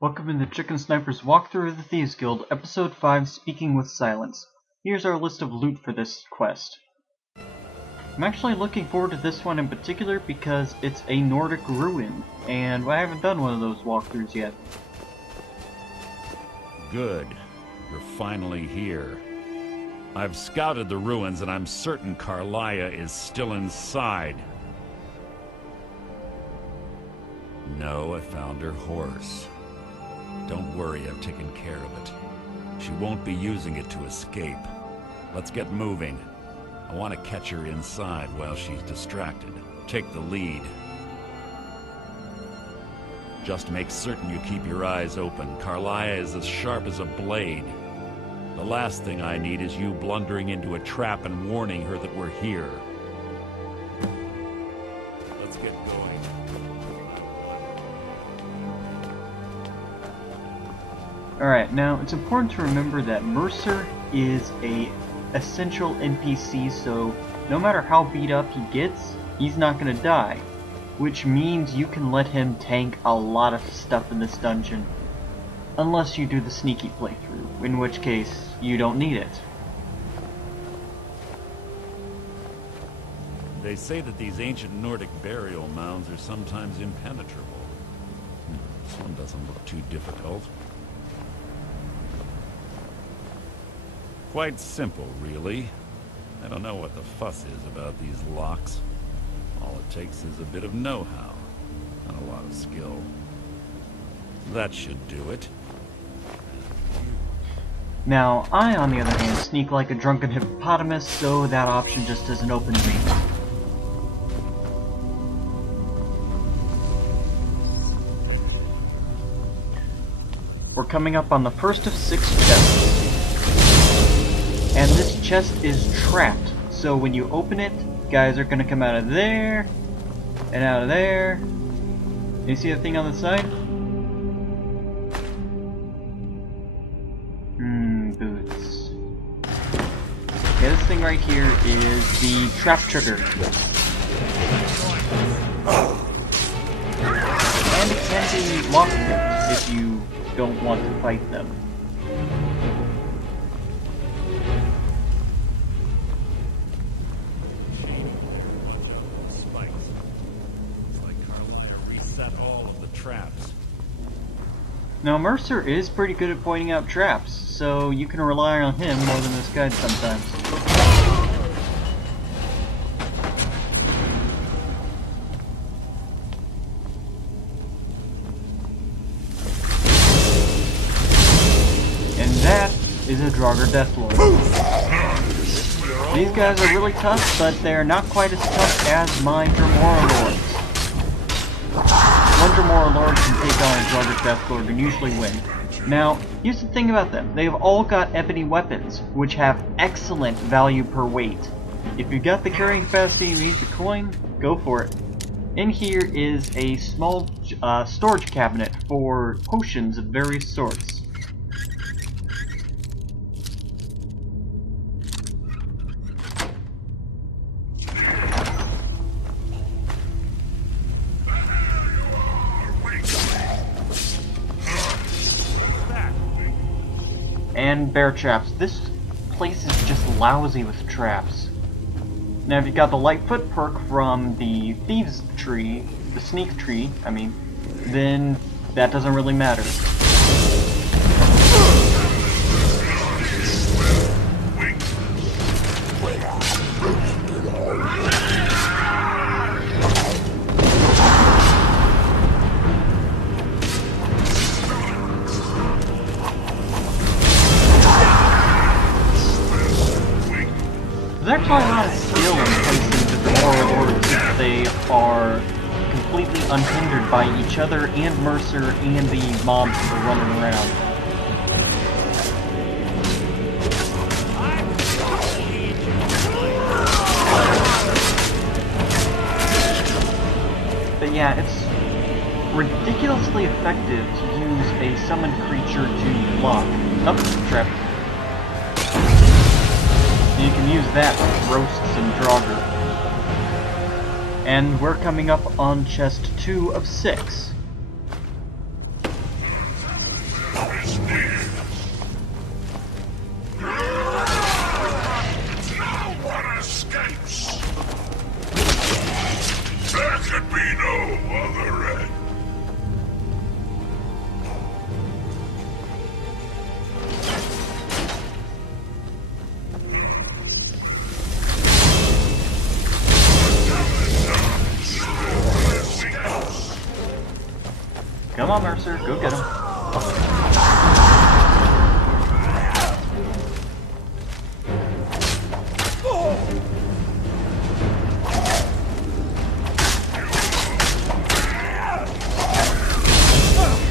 Welcome to the Chicken Sniper's walkthrough of the Thieves Guild, Episode 5, Speaking with Silence. Here's our list of loot for this quest. I'm actually looking forward to this one in particular because it's a Nordic ruin, and I haven't done one of those walkthroughs yet. Good. You're finally here. I've scouted the ruins and I'm certain Carlia is still inside. No, I found her horse. Don't worry, I've taken care of it. She won't be using it to escape. Let's get moving. I want to catch her inside while she's distracted. Take the lead. Just make certain you keep your eyes open. Carlia is as sharp as a blade. The last thing I need is you blundering into a trap and warning her that we're here. Let's get going. Alright, now it's important to remember that Mercer is a essential NPC, so no matter how beat up he gets, he's not gonna die. Which means you can let him tank a lot of stuff in this dungeon. Unless you do the sneaky playthrough, in which case you don't need it. They say that these ancient Nordic burial mounds are sometimes impenetrable. This one doesn't look too difficult. Quite simple, really. I don't know what the fuss is about these locks. All it takes is a bit of know-how, and a lot of skill. That should do it. Now, I, on the other hand, sneak like a drunken hippopotamus, so that option just isn't open to me. We're coming up on the first of 6 chests. And this chest is trapped, so when you open it, guys are gonna come out of there, and out of there. You see that thing on the side? Boots. Okay, this thing right here is the trap trigger. And it can be lockpicked if you don't want to fight them. Now Mercer is pretty good at pointing out traps, so you can rely on him more than this guide sometimes. And that is a Draugr Death Lord. These guys are really tough, but they're not quite as tough as my Draugr Lords. One Draugr Lord can take on a Draugr Death Lord and usually win. Now, here's the thing about them. They've all got ebony weapons, which have excellent value per weight. If you've got the carrying capacity and need the coin, go for it. In here is a small storage cabinet for potions of various sorts. And bear traps. This place is just lousy with traps. Now if you got the Lightfoot perk from the Thieves tree, the sneak tree, I mean, then that doesn't really matter. There's actually a lot of skill in placing the Draugr Lords if they are completely unhindered by each other and Mercer and the mobs that are running around. But yeah, it's ridiculously effective to use a summoned creature to block. Oh, trap. You can use that to roast some Draugr. And we're coming up on chest 2 of 6. could be no other end. Come on, Mercer, go get him.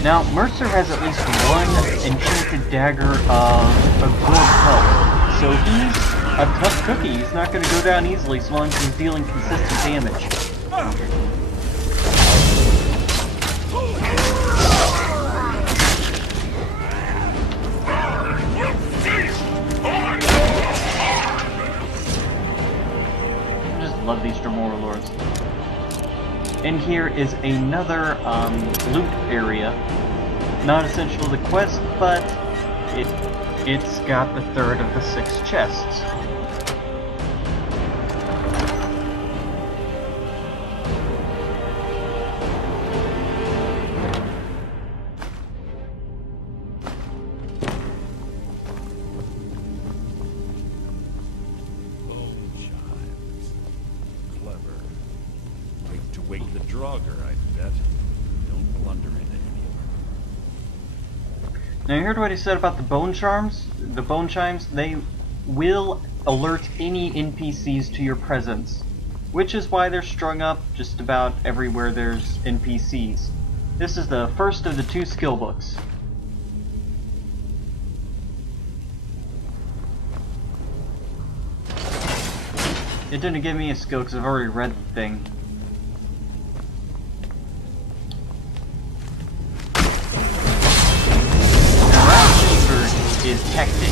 Now, Mercer has at least one enchanted dagger of absorb health, so he's a tough cookie. He's not going to go down easily so long as he's dealing consistent damage. I just love these Draugr Lords. And here is another loot area. Not essential to the quest, but it's got the third of the 6 chests. Wake the Draugr, I bet. Don't blunder into any of them. Now you heard what he said about the bone charms? The bone chimes? They will alert any NPCs to your presence, which is why they're strung up just about everywhere there's NPCs. This is the first of the 2 skill books. It didn't give me a skill because I've already read the thing. Is hectic.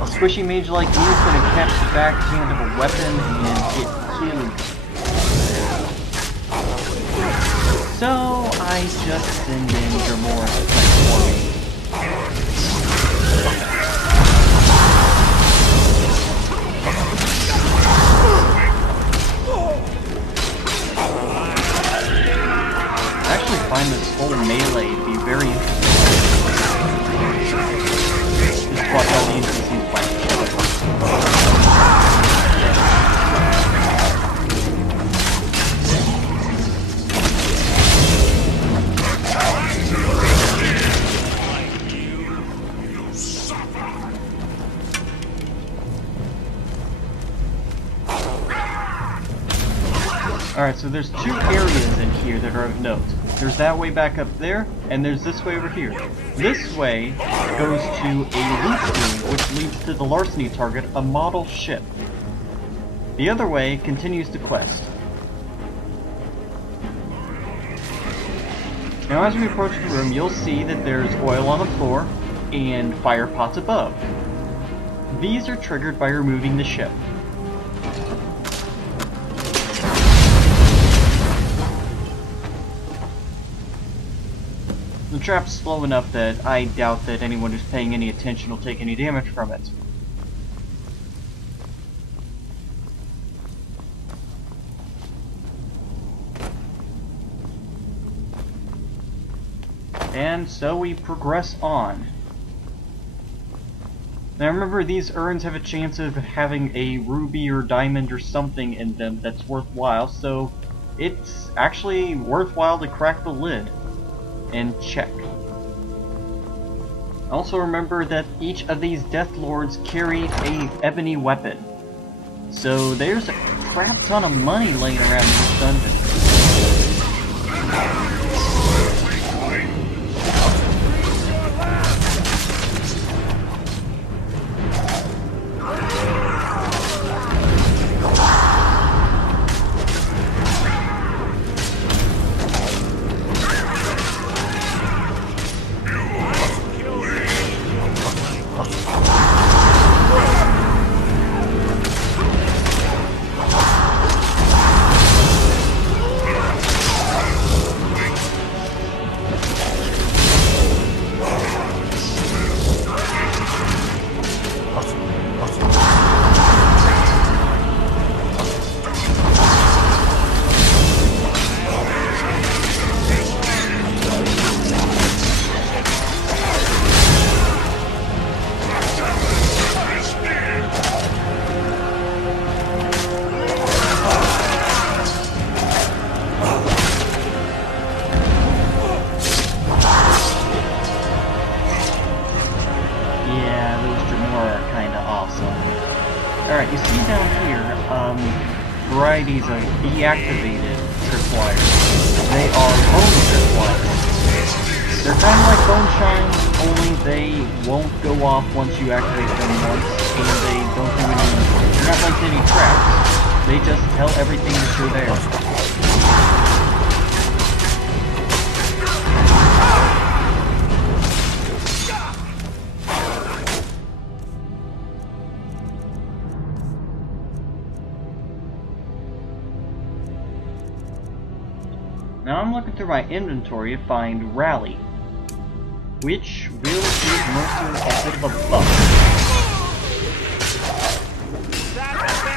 A squishy mage like you is going to catch the backhand of a weapon and get killed. So I just send in Draugr to fight for me. I actually find this whole melee to be very interesting. Watch all the NPCs fight each other. Alright, so there's 2 areas in here that are of note. There's that way back up there, and there's this way over here. This way goes to a loot room, which leads to the larceny target, a model ship. The other way continues the quest. Now as we approach the room, you'll see that there's oil on the floor and fire pots above. These are triggered by removing the ship. The trap's slow enough that I doubt that anyone who's paying any attention will take any damage from it. And so we progress on. Now remember, these urns have a chance of having a ruby or diamond or something in them that's worthwhile, so it's actually worthwhile to crack the lid and check. Also remember that each of these Death Lords carry a ebony weapon. So there's a crap ton of money laying around in this dungeon. deactivated tripwires. They are bone tripwires. They're kind of like bone chimes, only they won't go off once you activate them once, and they don't do any... They're not like any traps. They just tell everything that you're there. Now I'm looking through my inventory to find Rally, which will give Mercer a bit of a buff.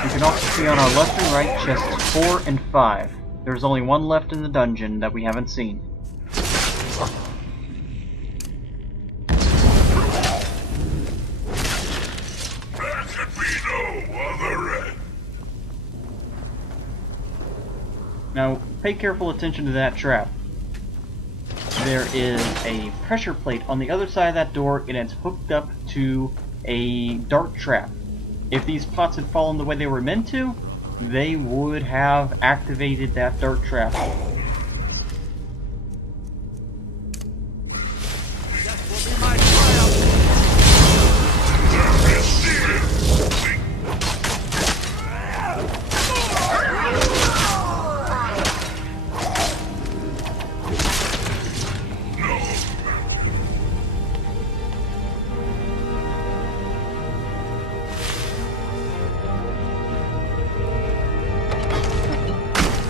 You can also see on our left and right chests 4 and 5. There's only one left in the dungeon that we haven't seen. There could be no other end. Now, pay careful attention to that trap. There is a pressure plate on the other side of that door, and it's hooked up to a dart trap. If these pots had fallen the way they were meant to, they would have activated that dart trap.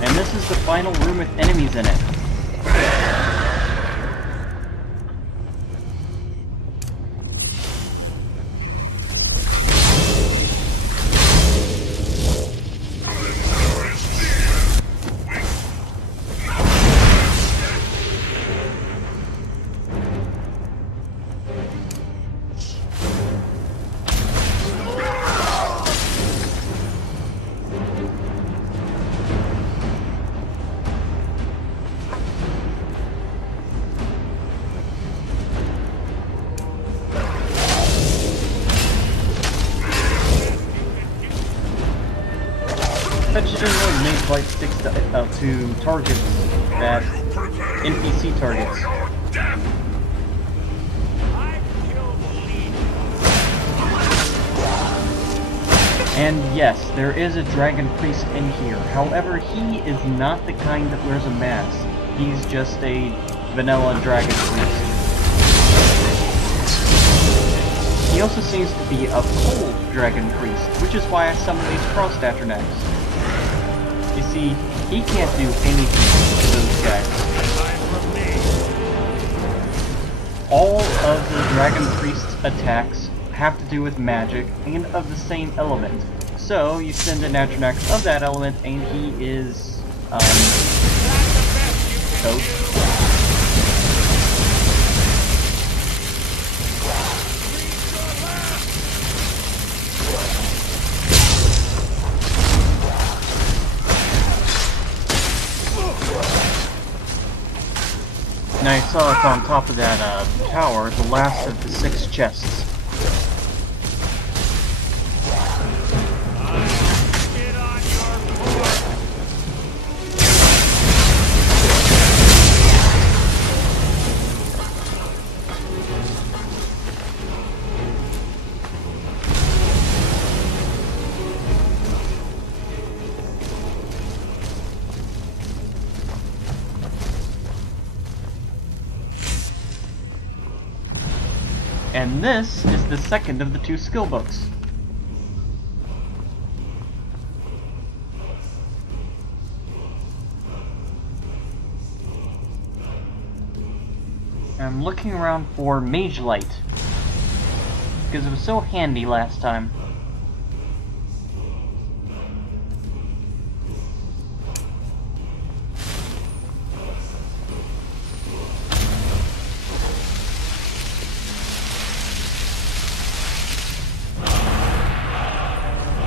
And this is the final room with enemies in it. Vegetarian made light sticks to targets that NPC targets. And yes, there is a dragon priest in here. However, he is not the kind that wears a mask. He's just a vanilla dragon priest. He also seems to be a cold dragon priest, which is why I summoned these cross Atronachs. You see, he can't do anything to those guys. All of the dragon priest's attacks have to do with magic and of the same element. So you send an Atronach of that element and he is toast. Now you saw it's on top of that tower, the last of the 6 chests. And this is the second of the 2 skill books. I'm looking around for Mage Light, because it was so handy last time.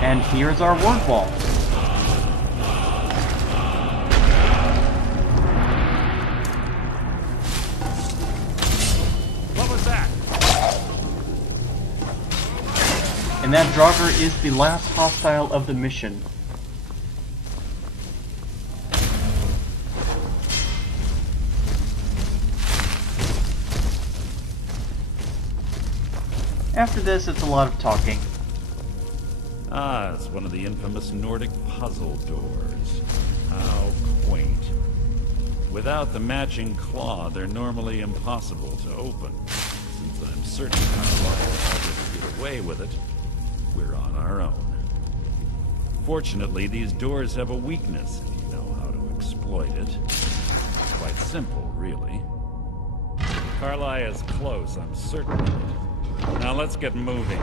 And here's our word wall. What was that? And that Draugr is the last hostile of the mission. After this, it's a lot of talking. Ah, it's one of the infamous Nordic puzzle doors. How quaint. Without the matching claw, they're normally impossible to open. Since I'm certain Carlisle already get away with it, we're on our own. Fortunately, these doors have a weakness if you know how to exploit it. It's quite simple, really. Carlisle is close, I'm certain of it. Now let's get moving.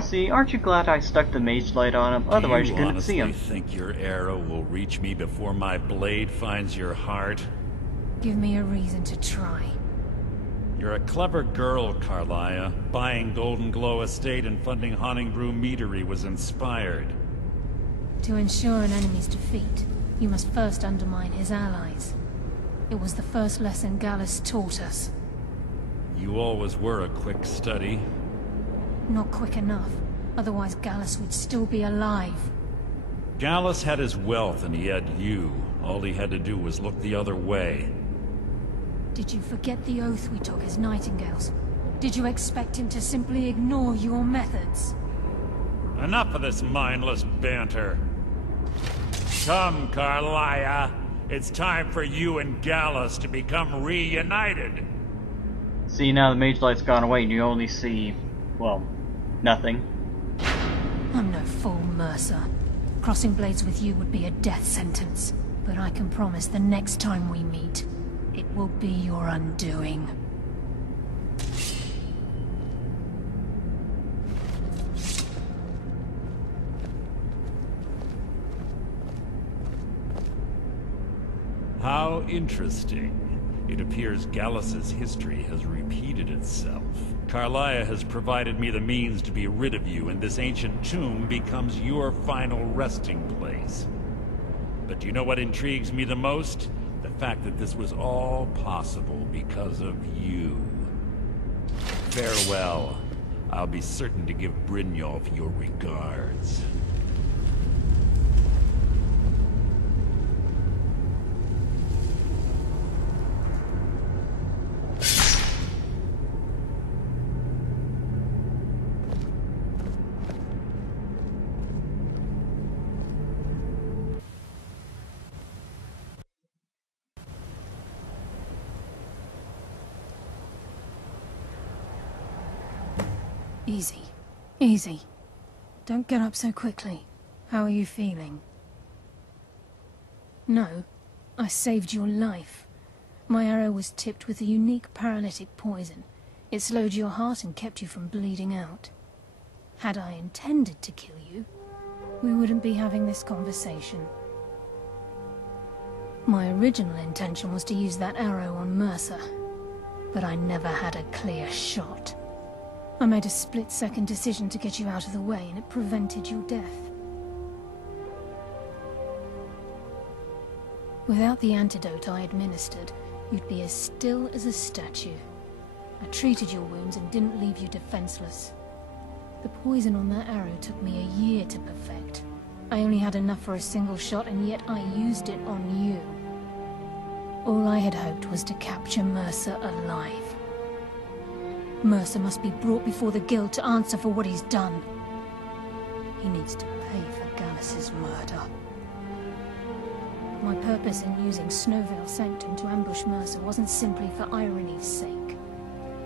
See, aren't you glad I stuck the mage light on him? Otherwise you couldn't see him. Do you honestly think your arrow will reach me before my blade finds your heart? Give me a reason to try. You're a clever girl, Carlisle. Buying Golden Glow Estate and funding Honningbrew Meadery was inspired. To ensure an enemy's defeat, you must first undermine his allies. It was the first lesson Gallus taught us. You always were a quick study. Not quick enough, otherwise Gallus would still be alive. Gallus had his wealth and he had you. All he had to do was look the other way. Did you forget the oath we took as nightingales? Did you expect him to simply ignore your methods? Enough of this mindless banter. Come, Carlisle. It's time for you and Gallus to become reunited. See, now the mage light's gone away and you only see, well, nothing. I'm no fool, Mercer. Crossing blades with you would be a death sentence. But I can promise the next time we meet, it will be your undoing. How interesting. It appears Gallus's history has repeated itself. Carlisle has provided me the means to be rid of you, and this ancient tomb becomes your final resting place. But do you know what intrigues me the most? The fact that this was all possible because of you. Farewell. I'll be certain to give Brynjolf your regards. Easy. Easy. Don't get up so quickly. How are you feeling? No. I saved your life. My arrow was tipped with a unique paralytic poison. It slowed your heart and kept you from bleeding out. Had I intended to kill you, we wouldn't be having this conversation. My original intention was to use that arrow on Mercer, but I never had a clear shot. I made a split-second decision to get you out of the way, and it prevented your death. Without the antidote I administered, you'd be as still as a statue. I treated your wounds and didn't leave you defenseless. The poison on that arrow took me a year to perfect. I only had enough for a single shot, and yet I used it on you. All I had hoped was to capture Mercer alive. Mercer must be brought before the Guild to answer for what he's done. He needs to pay for Gallus's murder. My purpose in using Snow Veil Sanctum to ambush Mercer wasn't simply for irony's sake.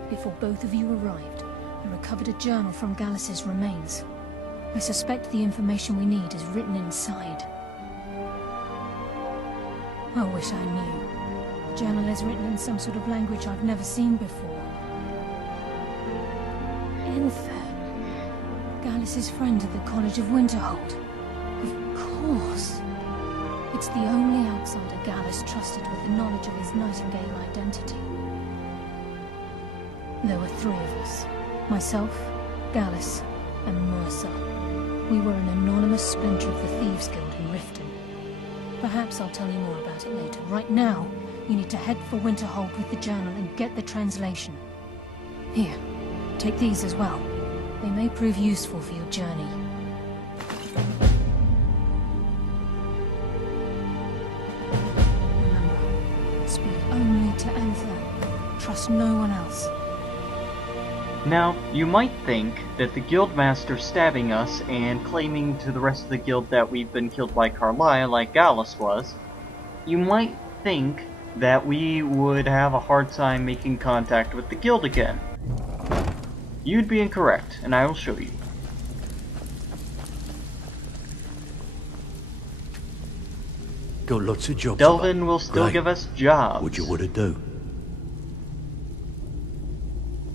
Before both of you arrived, I recovered a journal from Gallus's remains. I suspect the information we need is written inside. I wish I knew. The journal is written in some sort of language I've never seen before. Gallus's friend at the College of Winterhold. Of course. It's the only outsider Gallus trusted with the knowledge of his Nightingale identity. There were three of us. Myself, Gallus, and Mercer. We were an anonymous splinter of the Thieves Guild in Riften. Perhaps I'll tell you more about it later. Right now, you need to head for Winterhold with the journal and get the translation. Here, take these as well. They may prove useful for your journey. Remember, speak only to Anther. Trust no one else. Now, you might think that the Guildmaster stabbing us and claiming to the rest of the guild that we've been killed by Carlisle like Gallus was, you might think that we would have a hard time making contact with the guild again. You'd be incorrect, and I will show you. Got lots of jobs. Delvin will still Great. give us jobs. What you want to do?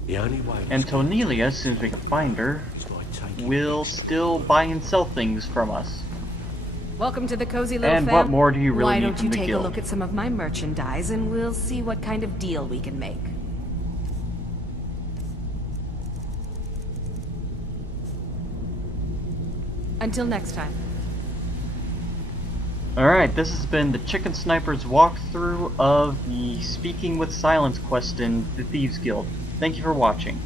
The only way. And Tonelia, as soon as we can find her, is by taking will still buy and sell things from us. Welcome to the cozy little And fam. what more do you really Why need don't from you the take guild? a look at some of my merchandise and we'll see what kind of deal we can make. Until next time. Alright, this has been the Chicken Sniper's walkthrough of the Speaking with Silence quest in the Thieves Guild. Thank you for watching.